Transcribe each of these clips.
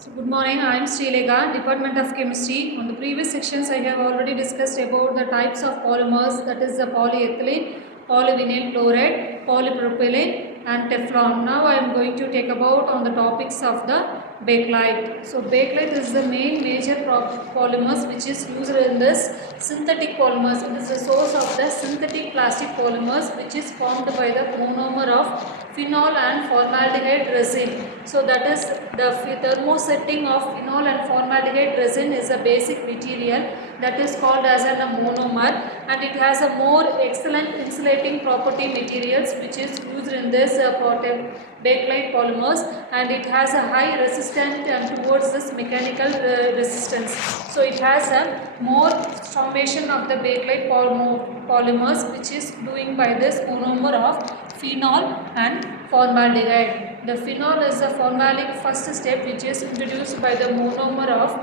So good morning, I am Srilega, Department of Chemistry. On the previous sections, I have already discussed about the types of polymers, that is the polyethylene, polyvinyl chloride, polypropylene and Teflon. Now I am going to take about on the topics of the Bakelite. So Bakelite is the main major polymers which is used in this synthetic polymers. It is the source of the synthetic plastic polymers which is formed by the monomer of phenol and formaldehyde resin. So that is the thermosetting of phenol and formaldehyde resin is a basic material that is called as a monomer, and it has a more excellent insulating property materials which is used in this Bakelite polymers, and it has a high resistance and towards this mechanical resistance. So it has a more formation of the Bakelite polymers which is doing by this monomer of phenol and formaldehyde. The phenol is the formalic first step which is introduced by the monomer of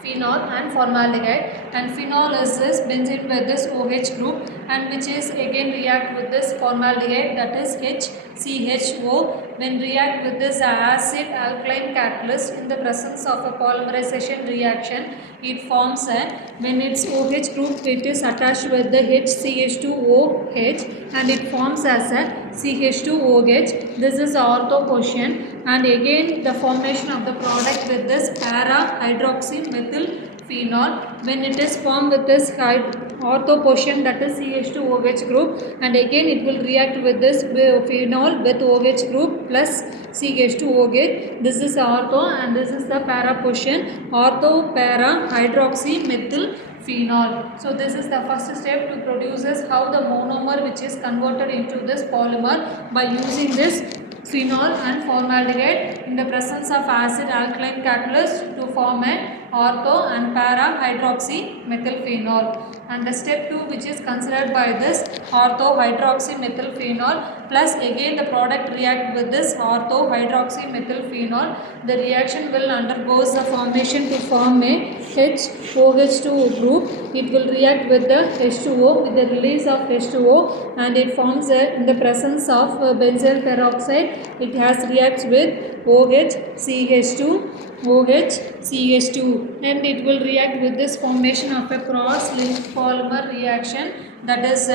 phenol and formaldehyde, and phenol is this benzene with this OH group, and which is again react with this formaldehyde, that is HCHO. When react with this acid alkaline catalyst in the presence of a polymerization reaction, it forms a, when its OH group it is attached with the HCH2OH and it forms as a CH2OH. This is the ortho portion, and again the formation of the product with this para hydroxy methyl phenol. When it is formed with this ortho portion, that is CH2OH group, and again it will react with this phenol with OH group plus CH2OH. This is ortho and this is the para portion, ortho para hydroxy methyl phenol. So this is the first step to produce how the monomer which is converted into this polymer by using this phenol and formaldehyde in the presence of acid alkaline catalyst to form a ortho and para hydroxy methyl phenol. And the step 2 which is considered by this ortho hydroxy methyl phenol plus again the product react with this ortho hydroxy methyl phenol. The reaction will undergo the formation to form a HOH2 group. It will react with the H2O with the release of H2O, and it forms in the presence of benzyl peroxide. It has reacts with OHCH2 OHCH2, and it will react with this formation of a cross-linked polymer reaction, that is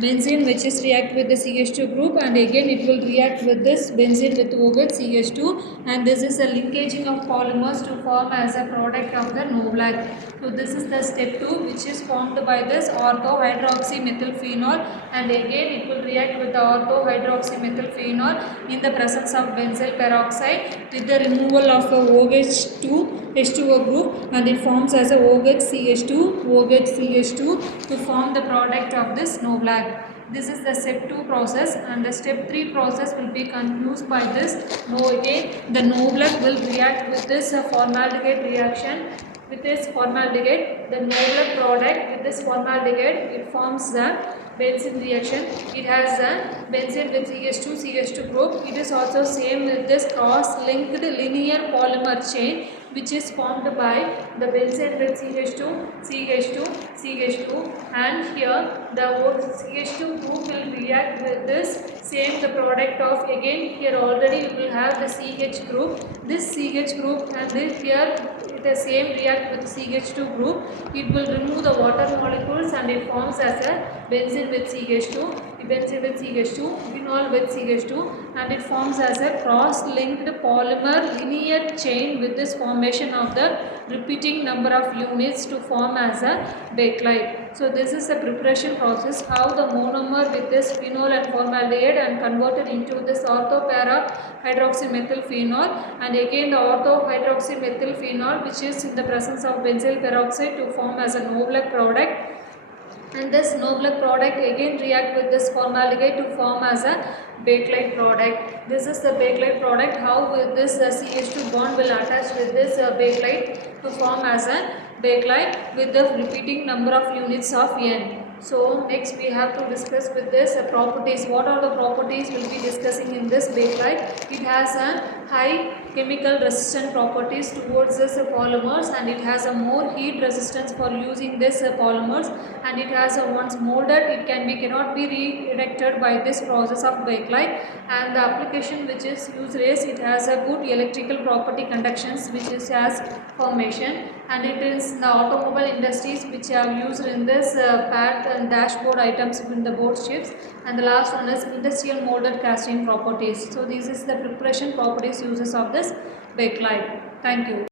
benzene which is react with the CH2 group, and again it will react with this benzene with OHCH2, and this is a linkaging of polymers to form as a product of the Novlac. So this is the step 2 which is formed by this ortho hydroxy methyl phenol, and again it will react with the ortho hydroxy methyl phenol in the presence of benzyl peroxide with the removal of a OH2 H2O group, and it forms as a OHCH2 OHCH2 to form the product of this Novlac. This is the step 2 process, and the step 3 process will be concluded by this. Now again the Novlac will react with this formaldehyde reaction. With this formaldehyde, the Novlac product with this formaldehyde, it forms the benzene reaction. It has a benzene with CH2 group. It is also same with this cross-linked linear polymer chain which is formed by the benzene with CH2, and here the CH2 group will react with this same the product of, again here already we will have the CH group. This CH group and this here the same react with CH2 group. It will remove the water molecules and it forms as a benzene with CH2, benzene with CH2, phenol with CH2, and it forms as a cross-linked polymer linear chain with this formation of the repeating number of units to form as a Bakelite. So this is the preparation process, how the monomer with this phenol and formaldehyde and converted into this ortho para hydroxy methyl phenol, and again the ortho hydroxy methyl phenol which is in the presence of benzyl peroxide to form as a Novlac product. And this Novlac product again react with this formaldehyde to form as a Bakelite product. This is the Bakelite product, how with this CH2 bond will attach with this Bakelite to form as a Bakelite with the repeating number of units of N. So next we have to discuss with this properties. What are the properties we will be discussing in this Bakelite? It has a high chemical resistant properties towards this polymers, and it has a more heat resistance for using this polymers, and it has once molded it cannot be re-erected by this process of bakelite. And the application which is used is it has a good electrical property conductions which is as formation, and it is the automobile industries which have used in this pad and dashboard items in the board ships. And the last one is industrial molded casting properties. So this is the preparation properties uses of this bakelite. Thank you.